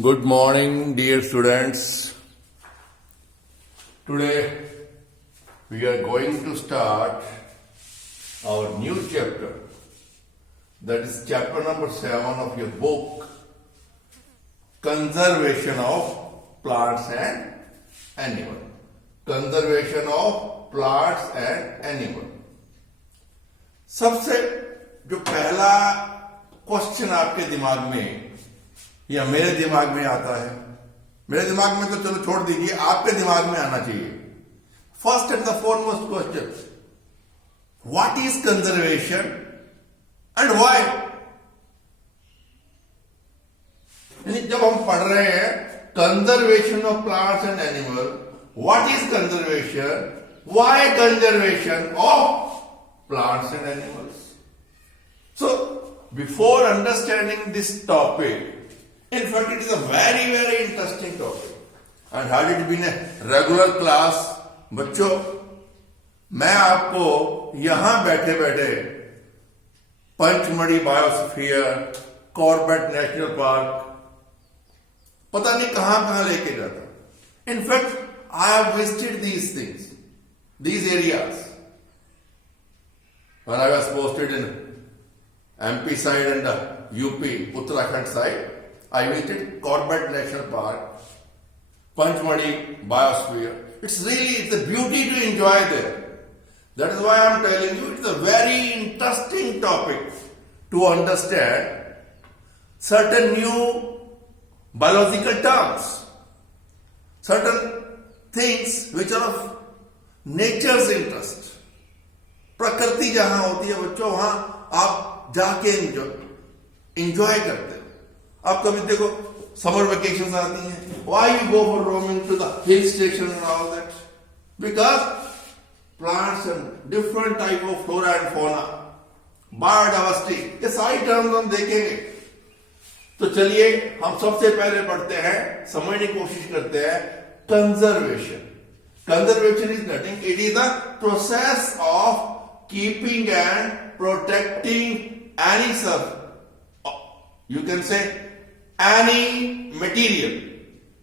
Good morning, dear students. Today we are going to start our new chapter. That is chapter number 7 of your book, Conservation of Plants and Animals. Conservation of Plants and Animals. सबसे जो पहला question आपके दिमाग में या मेरे दिमाग में आता है, मेरे दिमाग में तो चलो छोड़ दीजिए, आपके दिमाग में आना चाहिए. First and the foremost question, what is conservation and why? जब हम पढ़ रहे हैं conservation of plants and animal, what is conservation, why conservation of plants and animals. So, before understanding this topic, in fact it is a very very interesting topic. And had it been a regular class, बच्चों मैं आपको यहां बैठे बैठे Pachmarhi biosphere, Corbett national park, पता नहीं कहां कहां लेके जाता. In fact I have visited these things, these areas. When I was posted in MP side and UP, Uttarakhand side, I visited Corbett National Park, Panchmadi Biosphere. It's a beauty to enjoy there. That is why I am telling you, it's a very interesting topic to understand certain new biological terms, certain things which are of nature's interest. प्रकृति जहां होती है बच्चों, वहां आप जाके enjoy करते हो. आप कभी देखो समर वेकेशन आती हैं, why you go for roaming to the hill station and all that? Because plants and different type of flora and fauna, biodiversity, ये सारी टर्म्स हम देखेंगे. तो चलिए हम सबसे पहले पढ़ते हैं, समझने की कोशिश करते हैं conservation. Conservation is nothing, it is the process of keeping and protecting any you can say any material,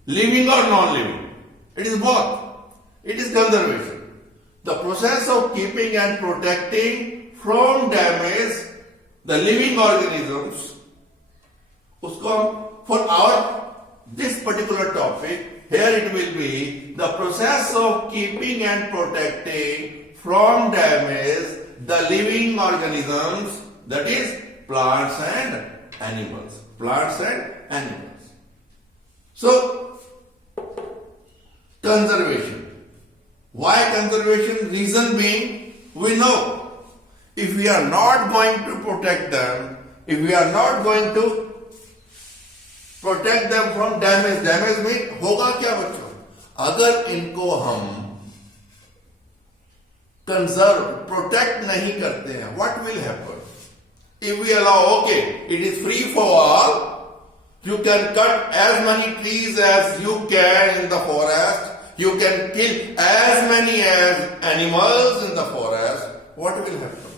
living or non-living. It is both. It is conservation. The process of keeping and protecting from damage the living organisms. उसको for our this particular topic, here it will be the process of keeping and protecting from damage the living organisms, that is plants and animals. Plants and animals. So, conservation. Why conservation? Reason being, we know if we are not going to protect them, if we are not going to protect them from damage में होगा क्या बच्चों? अगर इनको हम conserve, protect नहीं करते हैं, what will happen? If we allow, okay, it is free for all, you can cut as many trees as you can in the forest, you can kill as many as animals in the forest, what will happen?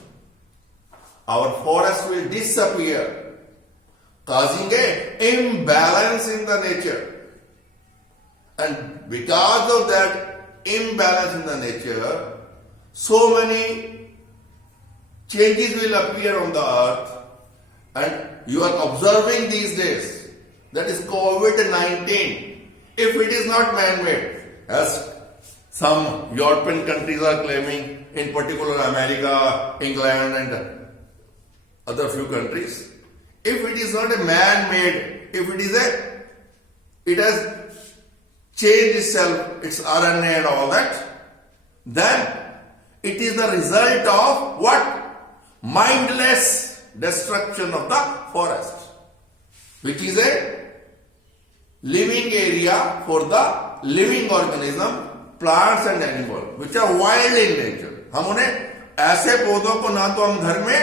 Our forest will disappear, causing an imbalance in the nature. And because of that imbalance in the nature, so many changes will appear on the earth, and you are observing these days, that is COVID-19. If it is not man-made, as some European countries are claiming, in particular America, England and other few countries, if it is not a man-made, if it has changed itself, its RNA and all that, then it is the result of what? Mindless destruction of the forest, which is a living area for the living organism, plants and animals, which are wild in nature. हम उन्हें ऐसे पौधों को ना तो हम घर में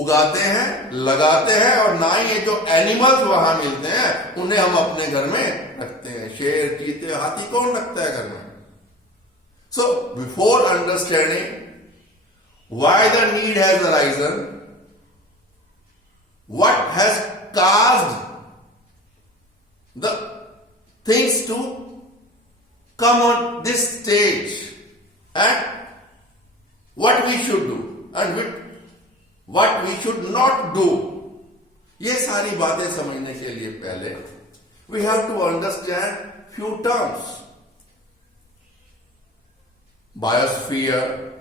उगाते हैं, लगाते हैं, और ना ही ये जो एनिमल्स वहां मिलते हैं उन्हें हम अपने घर में रखते हैं. शेर, चीते, हाथी कौन रखता है घर में? So, before understanding why the need has arisen, what has caused the things to come on this stage and what we should do and what we should not do. ये सारी बातें समझने के लिए पहले we have to understand few terms. Biosphere,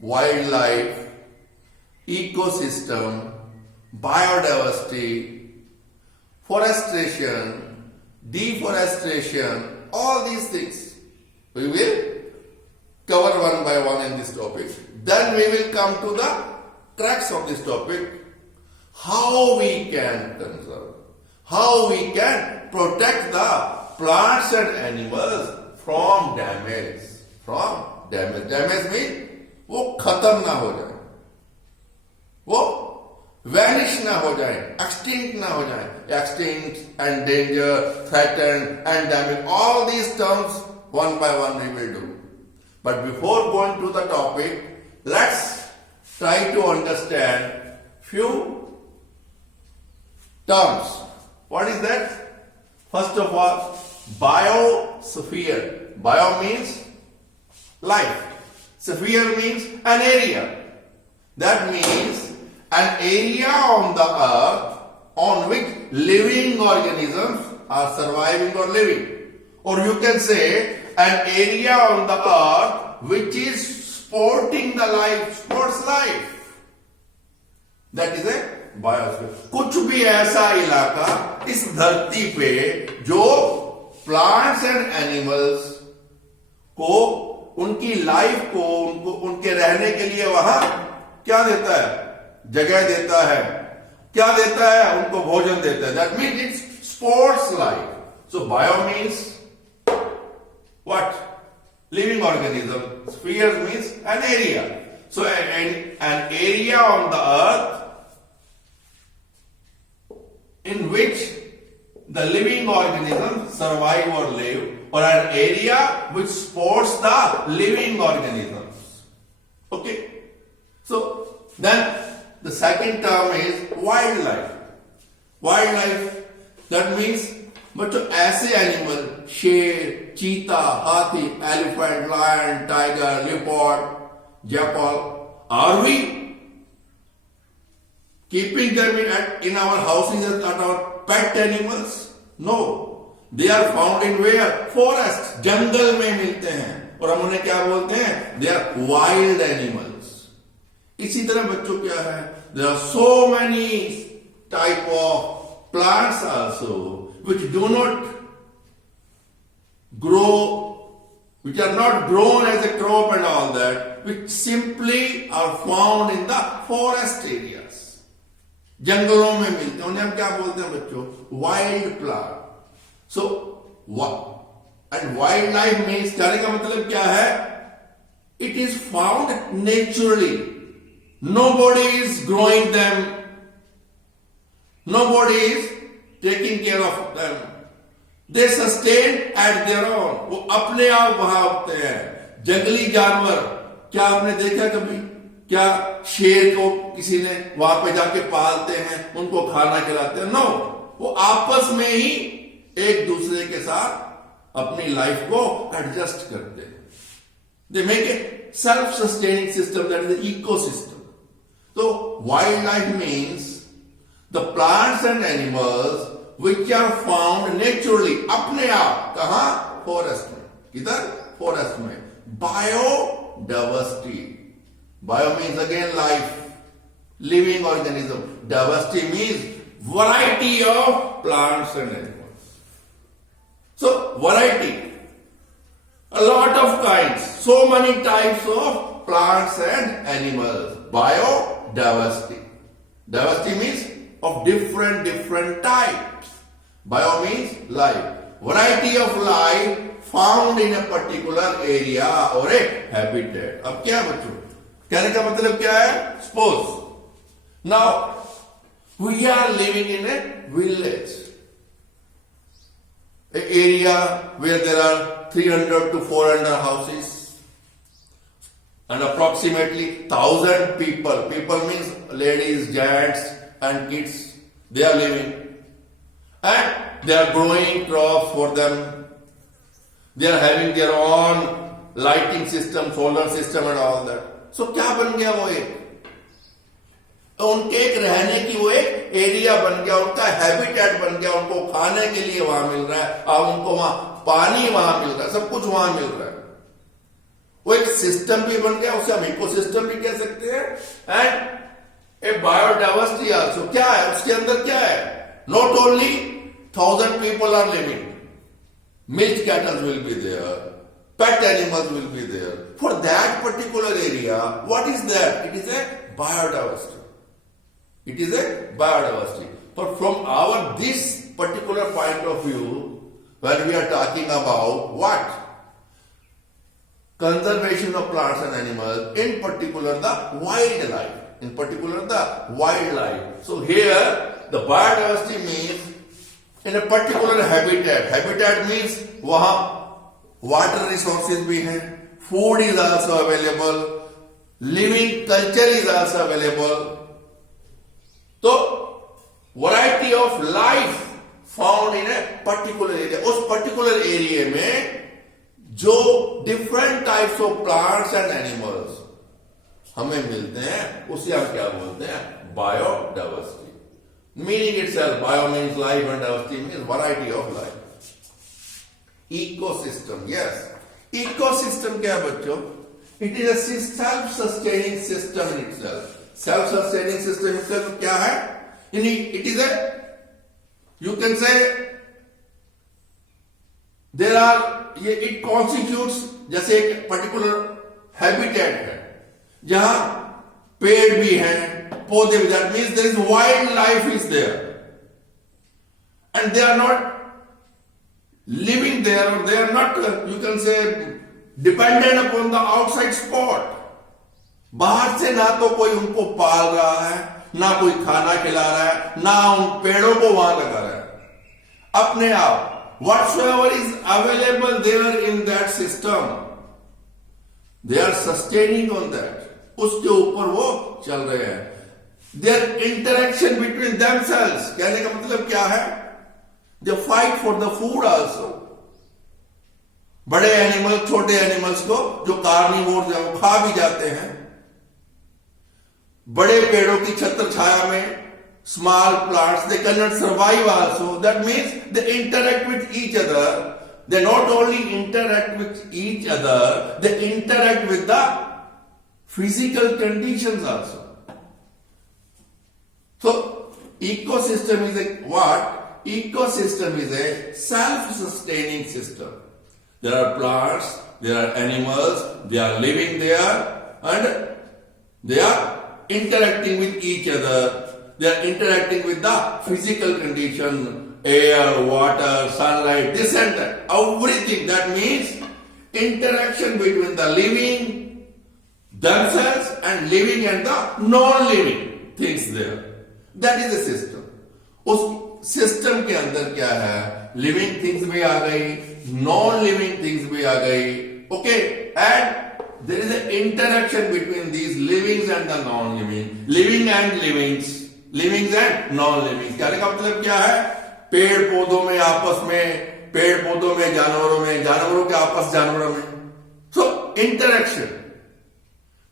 wildlife, ecosystem, biodiversity, forestation, deforestation, all these things we will cover one by one in this topic. Then we will come to the crux of this topic, how we can conserve, how we can protect the plants and animals from damage. Damage means वो खत्म ना हो जाए, वो vanish ना हो जाए, extinct ना हो जाए. Extinct, endanger, threatened, and damage. All these terms one by one we will do. But before going to the topic, let's try to understand few terms. What is that? First of all, biosphere. Bio means life. Sphere means an area. That means an area on the earth on which living organisms are surviving or living. Or you can say an area on the earth which is sports life. That is a biosphere. कुछ भी ऐसा इलाका इस धरती पे जो plants and animals को उनकी लाइफ को उनके रहने के लिए वहां क्या देता है, जगह देता है, क्या देता है, उनको भोजन देता है. That means it's sports life. So bio means what? Living organism. Sphere means an area. So an area on the earth in which the living organisms survive or live, or an area which supports the living organisms. Okay? So then the second term is wildlife. Wildlife, that means बच्चों ऐसे animal, शेर, चीता, हाथी, elephant, lion, tiger, leopard, jackal, are we keeping them in our houses as our pet animals? No. They are found in where? Forest, जंगल में मिलते हैं. और हम उन्हें क्या बोलते हैं? They are wild animals. इसी तरह बच्चों क्या है? There are so many type of plants also which do not grow, which are not grown as a crop and all that, which simply are found in the forest areas. जंगलों में मिलते हैं, उन्हें हम क्या बोलते हैं बच्चों? Wild plant. So and wild life means, कहने का मतलब क्या है? It is found naturally. Nobody is growing them. Nobody is taking care of them. They sustain at their own. वो अपने आप वहां उगते हैं. जंगली जानवर, क्या आपने देखा कभी? क्या शेर को किसी ने वहां पे जाके पालते हैं, उनको खाना खिलाते हैं? नो. वो आपस में ही एक दूसरे के साथ अपनी लाइफ को एडजस्ट करते हैं. They make a self-sustaining system, that is the ecosystem. So wildlife means the plants and animals which are found naturally, अपने आप. कहां? फॉरेस्ट में. किधर? फॉरेस्ट में. Biodiversity. Bio means again life, living organism. Diversity means variety of plants and animals. So variety, a lot of kinds, so many types of plants and animals. Biodiversity. Diversity means of different types. Bio means life. Variety of life found in a particular area or a habitat. अब क्या बच्चों? कहने का मतलब क्या है? Suppose now we are living in a village, an area where there are 300 to 400 houses and approximately 1,000 people. People means ladies, gents and kids. They are living. and they are growing crops for them. They are having their own lighting system, solar system and all that. So क्या बन गया वो एक उनके एक रहने की वो एक एरिया बन गया, उनका हैबिटेट बन गया, उनको खाने के लिए वहां मिल रहा है और उनको वहां पानी वहां मिल रहा है, सब कुछ वहां मिल रहा है. वो एक सिस्टम भी बन गया, उसे हम इकोसिस्टम भी कह सकते हैं. And A biodiversity also. क्या है उसके अंदर, क्या है? Not only 1000 people are living. Milk cattle will be there. Pet animals will be there. For that particular area, what is that? It is a biodiversity. It is a biodiversity. But from this particular point of view, when we are talking about what? Conservation of plants and animals, in particular the wildlife. In particular the wildlife. So here, the biodiversity means in a particular habitat. Habitat means वहां water resources भी हैं, food is also available, living culture is also available. तो variety of life found in a particular area. उस particular area में जो different types of plants and animals हमें मिलते हैं, उसे हम क्या बोलते हैं? Biodiversity. Meaning itself, bio means life and diversity means variety of life. Ecosystem, yes. Ecosystem क्या है बच्चों? It is a self-sustaining system in itself. Self-sustaining system itself क्या है? It is a, you can say, there are, it constitutes जैसे एक particular habitat है, जहां पेड़ भी हैं, पौधे भी. That means there is wildlife is there, and they are not living there, or they are not, you can say, dependent upon the outside spot. बाहर से ना तो कोई उनको पाल रहा है, ना कोई खाना खिला रहा है, ना उन पेड़ों को वहां लगा रहा है. अपने आप whatsoever is available there in that system, they are sustaining on that. उसके ऊपर वो चल रहे हैं. Their interaction between themselves, कहने का मतलब क्या है? They fight for the food also. बड़े एनिमल छोटे एनिमल्स को जो कार्निवोर है वो खा भी जाते हैं. बड़े पेड़ों की छत्र छाया में small plants, they cannot survive also. That means they interact with each other. They not only interact with each other, they interact with the physical conditions also. So, ecosystem is a what? Ecosystem is a self-sustaining system. There are plants, there are animals, they are living there and they are interacting with each other. They are interacting with the physical condition, air, water, sunlight, this and that. Everything. That means interaction between the living themselves and living and the non-living things there. That is the system. उस system के अंदर क्या है? Living things भी आ गई, non living things भी आ गई. Okay, and there is a interaction between these livings and the non living, living and livings, livings and non living. कहने का मतलब क्या है? पेड़ पौधों में आपस में, पेड़ पौधों में जानवरों में, जानवरों के आपस जानवरों में. So interaction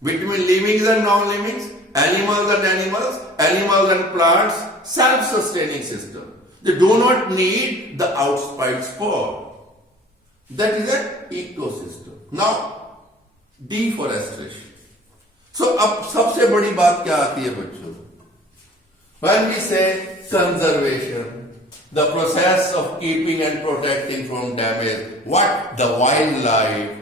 between livings and non livings, animals and animals, animals and plants, self-sustaining system. They do not need the outside support. That is an ecosystem. Now, deforestation. So, अब सबसे बड़ी बात क्या आती है बच्चों? When we say conservation, the process of keeping and protecting from damage, what? The wildlife.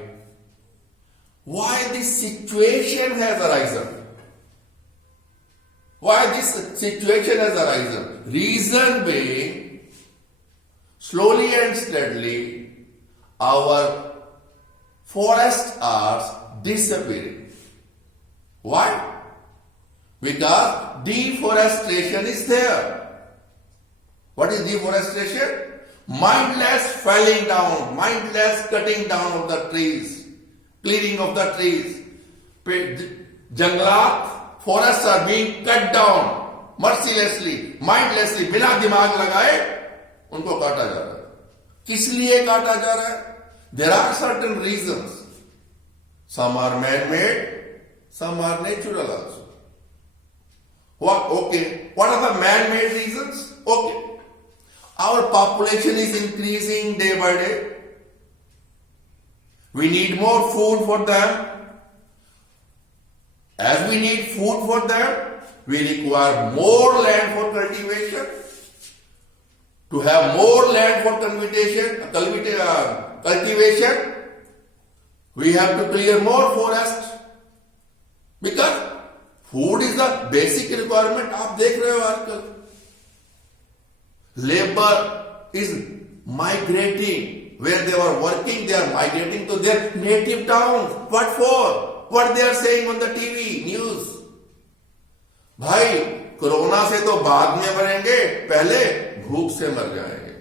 Why this situation has arisen? Why this situation has arisen? Reason being, slowly and steadily, our forests are disappearing. Why? Because deforestation is there. What is deforestation? Mindless felling down, mindless cutting down of the trees, clearing of the trees. Janglat, forests are being cut down mercilessly, mindlessly, बिना दिमाग लगाए उनको काटा जा रहा है। किस लिए काटा जा रहा है? There are certain reasons, some are man made, some are natural also. What? Okay. What are the man-made reasons? Okay. Our population is increasing day by day. We need more food for them. As we need food for them, we require more land for cultivation. To have more land for cultivation, we have to clear more forest. Because food is the basic requirement. आप देख रहे हो आजकल labor is migrating. Where they were working, they are migrating to their native towns. What for? What they are saying on the TV news? भाई corona से तो बाद में मरेंगे, पहले भूख से मर जाएंगे.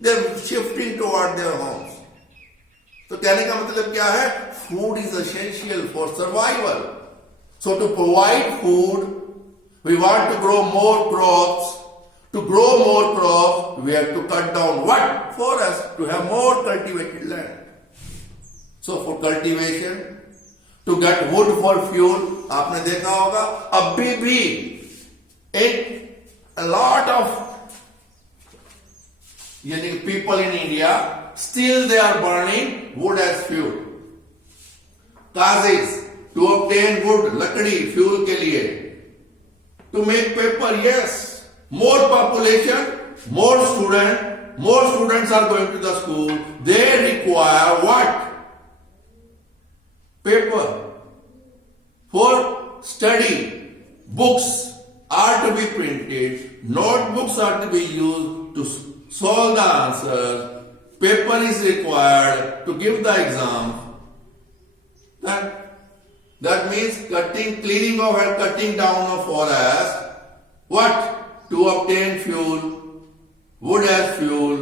They are shifting toward their homes. तो कहने का मतलब क्या है? Food is essential for survival. So to provide food, we want to grow more crops. To grow more crops, we have to cut down what? Forest, to have more cultivated land. So for cultivation, to get wood for fuel, आपने देखा होगा अभी भी a lot of people in India, still they are burning wood as fuel. Causes to obtain wood, लकड़ी fuel के लिए. To make paper, yes. More population, more students are going to the school. They require what? Paper. For study, books are to be printed, notebooks are to be used to solve the answers. Paper is required to give the exam. That means clearing of and cutting down of forest. What? To obtain fuel, wood as fuel,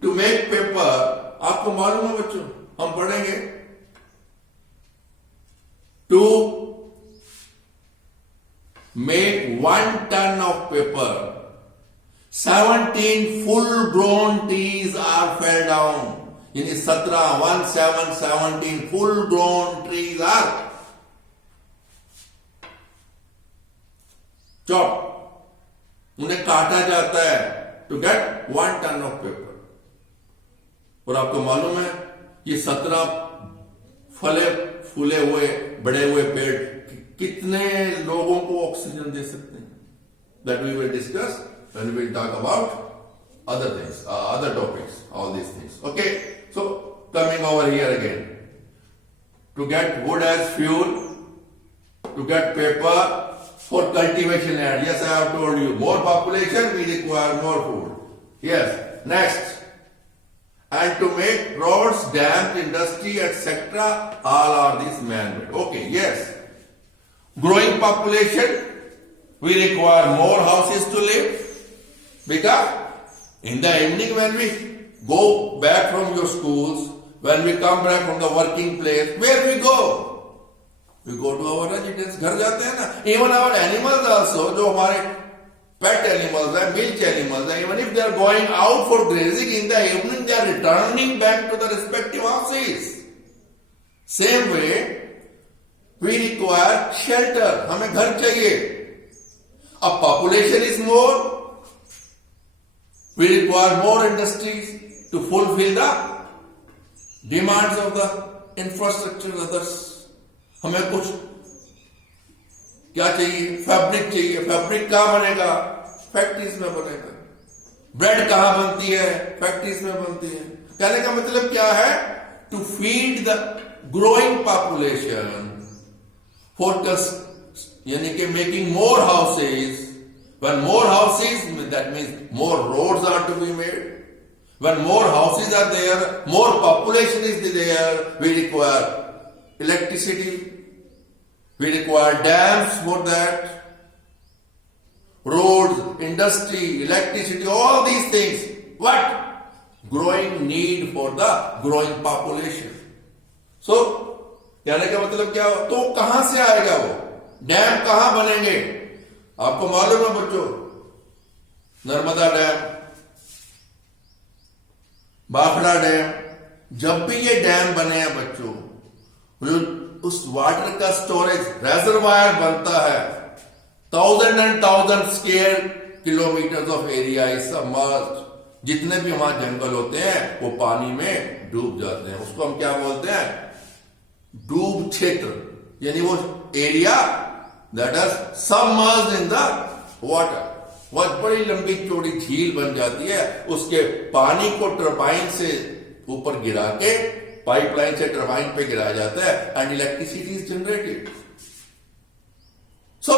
to make paper. आपको मालूम है बच्चों, हम पढ़ेंगे. To make 1 ton of paper, 17 full-grown trees are fell down. यानी 17 full-grown trees are chopped. उन्हें काटा जाता है to get 1 ton of paper. और आपको मालूम है ये 17 फूले हुए बड़े हुए पेड़ कितने लोगों को ऑक्सीजन दे सकते हैं? That we will discuss when we will talk about other things, other topics, all these things. Okay, so coming over here again, to get wood as fuel, to get paper for cultivation land. Yes, I have told you, more population, we require more food. Yes, next. And to make roads, dams, industry, etc., all are these man-made. Okay, yes. Growing population, we require more houses to live. Because in the evening when we go back from your schools, when we come back from the working place, where we go? We go to our residence. घर जाते हैं ना. Even our animals also, जो हमारे pet animals हैं, milk animals हैं, even if they are going out for grazing in the evening, they are returning back to the respective houses. Same way, we require shelter. हमें घर चाहिए. अब population is more. We require more industries to fulfill the demands of the infrastructure others. हमें कुछ क्या चाहिए? Fabric चाहिए. Fabric कहां बनेगा? फैक्ट्रीज में बनेगा. ब्रेड कहां बनती है? फैक्ट्रीज में बनती है. कहने का मतलब क्या है? To feed the growing population for यानी कि making more houses. When more houses, that means more roads are to be made. When more houses are there, more population is there, we require electricity. We require dams for that. Roads, industry, electricity, all these things. What? Growing need for the growing population. So, कहने का मतलब क्या हो? तो कहां से आएगा वो? डैम कहां बनेंगे? आपको मालूम है बच्चों, नर्मदा डैम भाखड़ा डैम, जब भी ये डैम बने हैं बच्चों, उस वाटर का स्टोरेज रेजरवायर बनता है, 1000 and 1000 square kilometre of area is submerged. जितने भी वहां जंगल होते हैं वो पानी में डूब जाते हैं। उसको हम क्या बोलते हैं? डूब क्षेत्र, यानी वो area that is submerged in the water. बहुत बड़ी लंबी चौड़ी झील बन जाती है, उसके पानी को टरबाइन से ऊपर गिरा के, पाइपलाइन से टरबाइन पे गिराया जाता है and electricity is generated. So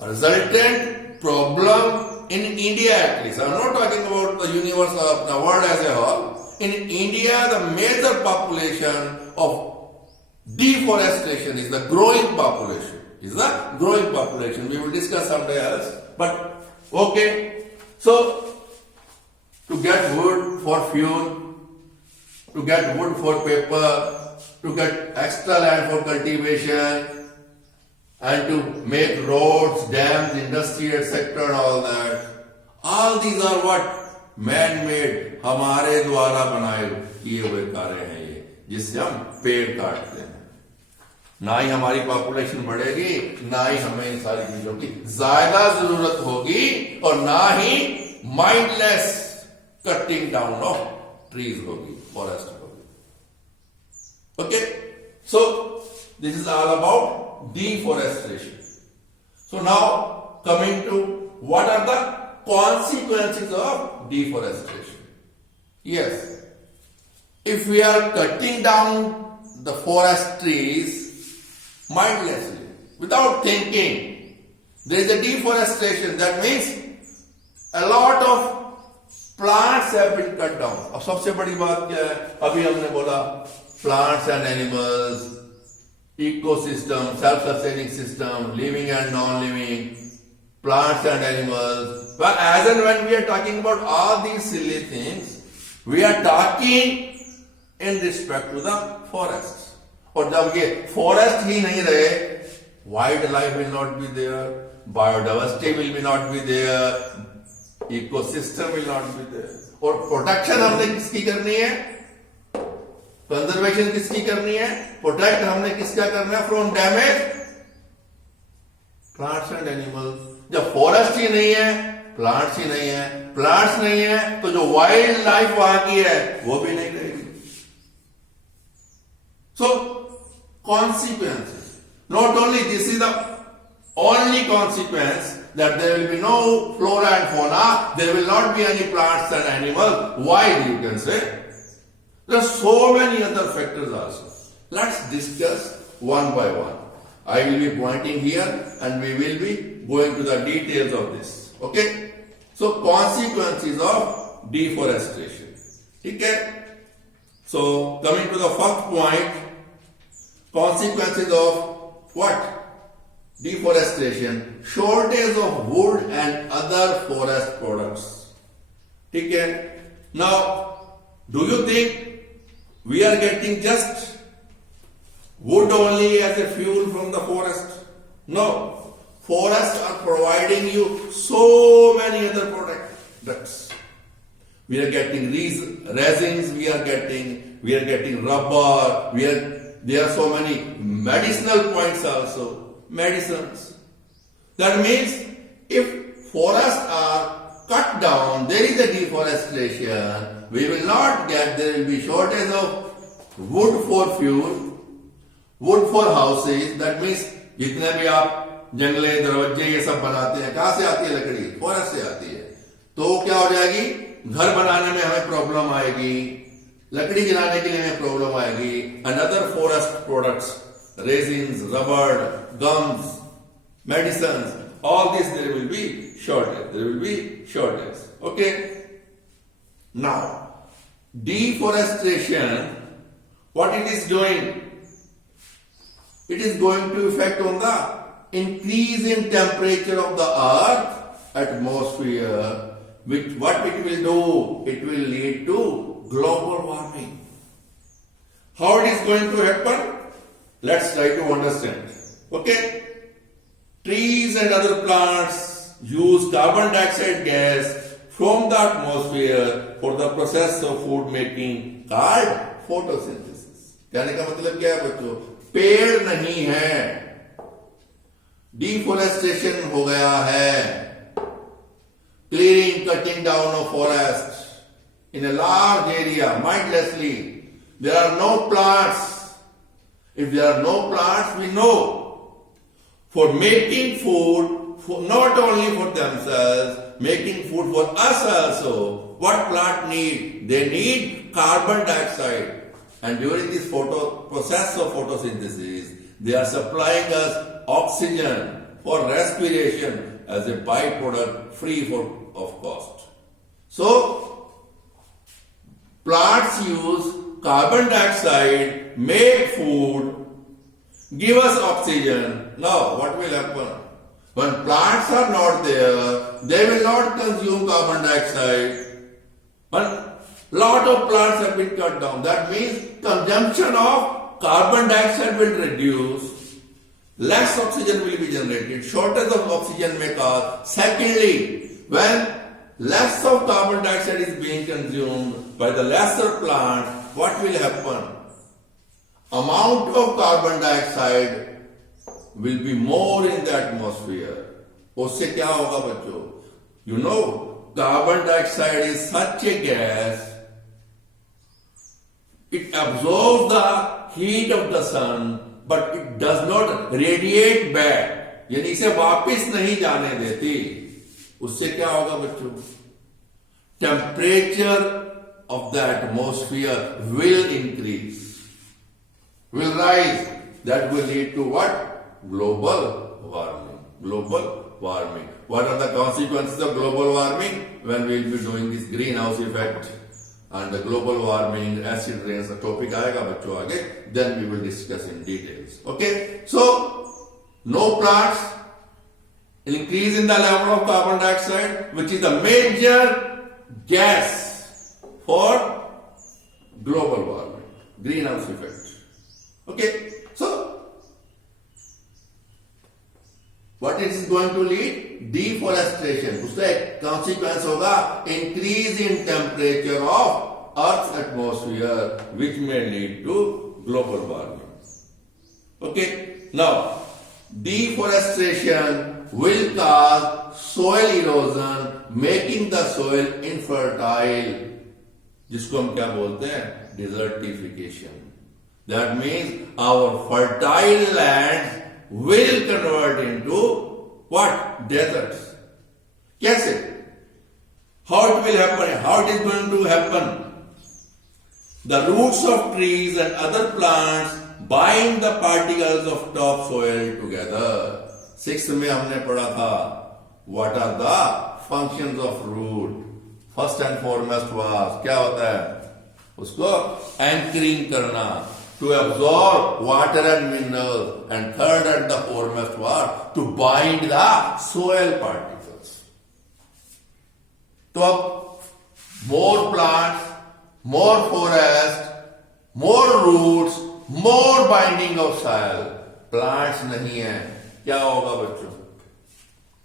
resultant problem in India at least. I'm not talking about the universe of the world as a whole. In India, the major population of deforestation is the growing population. We will discuss someday else. But okay, so to get wood for fuel, to get wood for paper, to get extra land for cultivation, and to make roads, dams, industry, etc. and all that. All these are what? Man-made, हमारे द्वारा बनाए किए हुए कार्य हैं ये, जिससे हम पेड़ काटते हैं। ना ही हमारी पॉपुलेशन बढ़ेगी, ना ही हमें इन सारी चीजों की ज्यादा जरूरत होगी, और ना ही mindless cutting down of trees होगी, फॉरेस्ट होगी। Okay, so this is all about deforestation. So now coming to what are the consequences of deforestation? Yes, if we are cutting down the forest trees mindlessly, without thinking, there is a deforestation. That means a lot of plants have been cut down. अब सबसे बड़ी बात क्या है? अभी हमने बोला plants and animals, ecosystem, self-sustaining system, living and non-living, plants and animals. But as and when we are talking about all these silly things, we are talking in respect to the forests. और जब ये forest ही नहीं रहे, wildlife will not be there, biodiversity will not be there, ecosystem will not be there. और protection हमने किसकी करनी है? कंजर्वेशन किसकी करनी है? प्रोटेक्ट हमने किसका करना है? From damage plants and animals. जब फॉरेस्ट ही नहीं है, प्लांट्स ही नहीं है, प्लांट्स नहीं है, तो जो वाइल्ड लाइफ वहां की है वो भी नहीं रहेगी। So consequences, not only this is the only consequence that there will be no flora and fauna, there will not be any plants and animals. Why, you can say? There are so many other factors also. Let's discuss one by one. I will be pointing here and we will be going to the details of this. Okay? So consequences of deforestation. Okay? So coming to the first point, consequences of what? Deforestation. Shortage of wood and other forest products. Okay? Now, do you think we are getting just wood only as a fuel from the forest? No. Forests are providing you so many other products. We are getting resins, we are getting rubber, there are so many medicinal points also, medicines. That means if forests are cut down, there is a deforestation, we will not get, there will be shortage of wood for fuel, wood for houses. That means जितने भी आप जंगले, दरवाजे ये सब बनाते हैं, कहां से आती है लकड़ी? फॉरेस्ट से आती है। तो क्या हो जाएगी? घर बनाने में हमें प्रॉब्लम आएगी, लकड़ी जलाने के लिए हमें प्रॉब्लम आएगी, and other forest products, resins, rubber, gums, medicines, all this there will be shortage. Okay? Now, deforestation, what it is doing? It is going to affect on the increase in temperature of the earth atmosphere, which what it will do? It will lead to global warming. How it is going to happen? Let's try to understand. Okay? Trees and other plants use carbon dioxide gas from the atmosphere for the process of food making called photosynthesis. कहने का मतलब क्या है बच्चों? पेड़ नहीं है, deforestation हो गया है, clearing, cutting down of forest in a large area mindlessly. There are no plants. If there are no plants, we know for making food, not only for themselves, making food for us also, what plant need? They need carbon dioxide. And during this process of photosynthesis, they are supplying us oxygen for respiration as a byproduct free of cost. So, plants use carbon dioxide, make food, give us oxygen. Now, what will happen? When plants are not there, they will not consume carbon dioxide. But lot of plants have been cut down. That means consumption of carbon dioxide will reduce. Less oxygen will be generated. Shortage of oxygen may cause. Secondly, when less of carbon dioxide is being consumed by the lesser plant, what will happen? Amount of carbon dioxide will be more in the atmosphere. उससे क्या होगा बच्चों? You know, carbon dioxide is such a gas. It absorbs the heat of the sun, but it does not radiate back. यानी इसे वापस नहीं जाने देती. उससे क्या होगा बच्चों? Temperature of the atmosphere will increase, will rise. That will lead to what? Global warming. Global warming. What are the consequences of global warming? When we will be doing this greenhouse effect and the global warming, acid rains, the topic आएगा बच्चों आगे, then we will discuss in details. Okay? So, no plants, increase in the level of carbon dioxide, which is the major gas for global warming, greenhouse effect. Okay? So, what it is going to lead? Deforestation. उसका एक consequence होगा increase in temperature of Earth's atmosphere, which may lead to global warming. Okay. Now, deforestation will cause soil erosion, making the soil infertile. जिसको हम क्या बोलते हैं? Desertification. That means our fertile lands will convert into what? Deserts. कैसे? How it will happen? How it is going to happen? The roots of trees and other plants bind the particles of topsoil together. 6th में हमने पढ़ा था. What are the functions of root? First and foremost was क्या होता है? उसको anchoring करना, to absorb water and minerals, and third and the foremost was to bind the soil particles. So, more plants, more forest, more roots, more binding of soil. Plants नहीं है. क्या होगा बच्चों?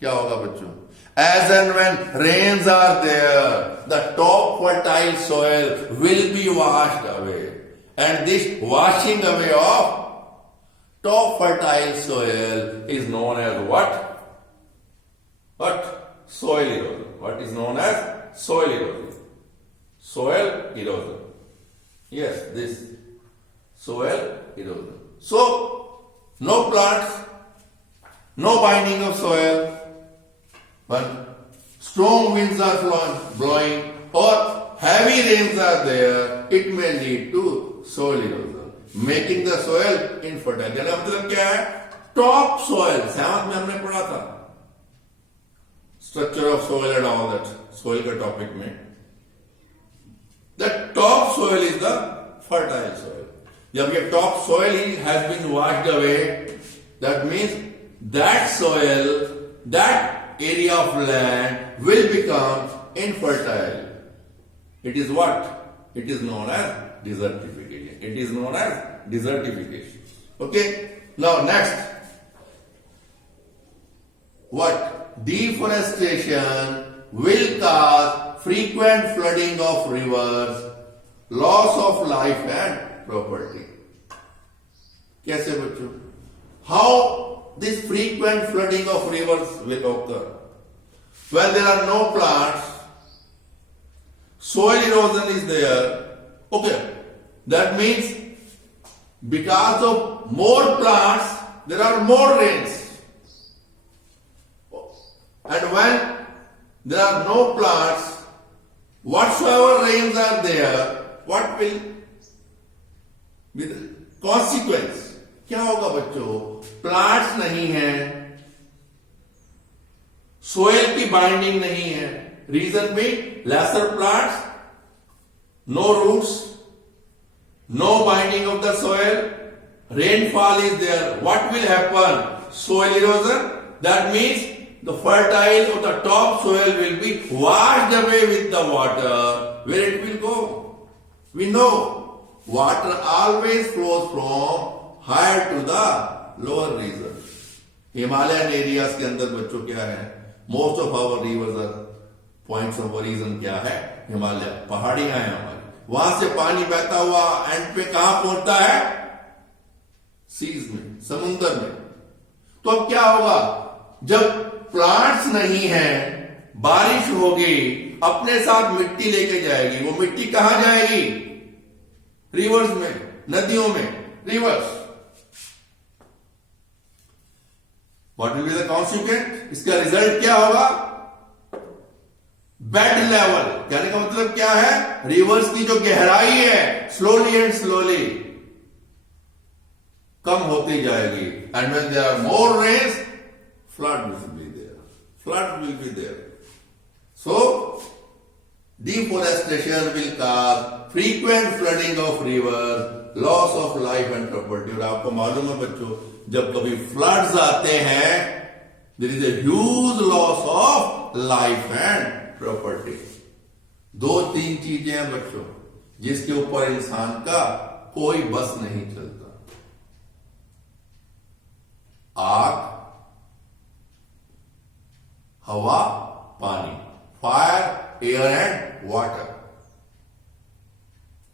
क्या होगा बच्चों? As and when rains are there, the top fertile soil will be washed away. And this washing away of top fertile soil is known as what? What? Soil erosion. What is known as soil erosion? Soil erosion. Yes, this soil erosion. So, no plants, no binding of soil. When strong winds are blowing or heavy rains are there, it may lead to soil erosion, making the soil infertile. यानी मतलब क्या है? Top soil. 7th में हमने पढ़ा था. Structure of soil and all that. Soil का topic में. The top soil is the fertile soil. जब ये top soil has been washed away, that means that soil, that area of land will become infertile. It is what? It is known as desertification. It is known as desertification. Okay? Now next. What? Deforestation will cause frequent flooding of rivers, loss of life and property. कैसे बच्चों? How this frequent flooding of rivers will occur? When there are no plants, soil erosion is there. Okay, that means because of more plants, there are more rains. And when there are no plants, whatsoever rains are there, what will be the consequence? क्या होगा बच्चों? Plants नहीं है, soil की binding नहीं है. Reason भी lesser plants, no roots, no binding of the soil, rainfall is there. What will happen? Soil erosion. That means the fertile or the top soil will be washed away with the water. Where it will go? We know water always flows from higher to the lower region. Himalayan areas के अंदर बच्चों क्या है? Most of our rivers are points of origin क्या है? हिमालय, पहाड़ियां हैं हमारी. वहां से पानी बहता हुआ एंड पे कहां पहुंचता है? सीज में, समुद्र में. तो अब क्या होगा? जब प्लांट्स नहीं है, बारिश होगी, अपने साथ मिट्टी लेके जाएगी. वो मिट्टी कहां जाएगी? रिवर्स में, नदियों में. Reverse. What will be the consequence? इसका रिजल्ट क्या होगा? Bed level. कहने का मतलब क्या है? रिवर्स की जो गहराई है स्लोली एंड स्लोली कम होती जाएगी. And when there are more rains, flood will be there. Flood will be there. So deforestation will cause frequent flooding of river, loss of life and property. और आपको मालूम है बच्चों, जब कभी फ्लड्स आते हैं, there is a huge loss of life and property. 2-3 चीजें हैं बच्चों जिसके ऊपर इंसान का कोई बस नहीं चलता. आग, हवा, पानी. Fire, air and water.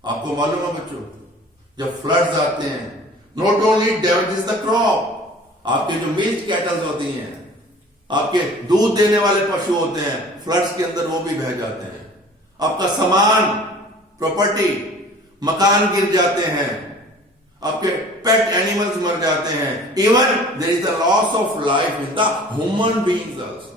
आपको मालूम है बच्चों, जब फ्लड्स आते हैं, not only damages the crop. आपके जो मिल्क कैटल्स होती हैं, आपके दूध देने वाले पशु होते हैं, फ्लड्स के अंदर वो भी बह जाते हैं. आपका सामान, प्रॉपर्टी, मकान गिर जाते हैं, आपके पेट एनिमल्स मर जाते हैं. Even there is the loss of life in the human beings also.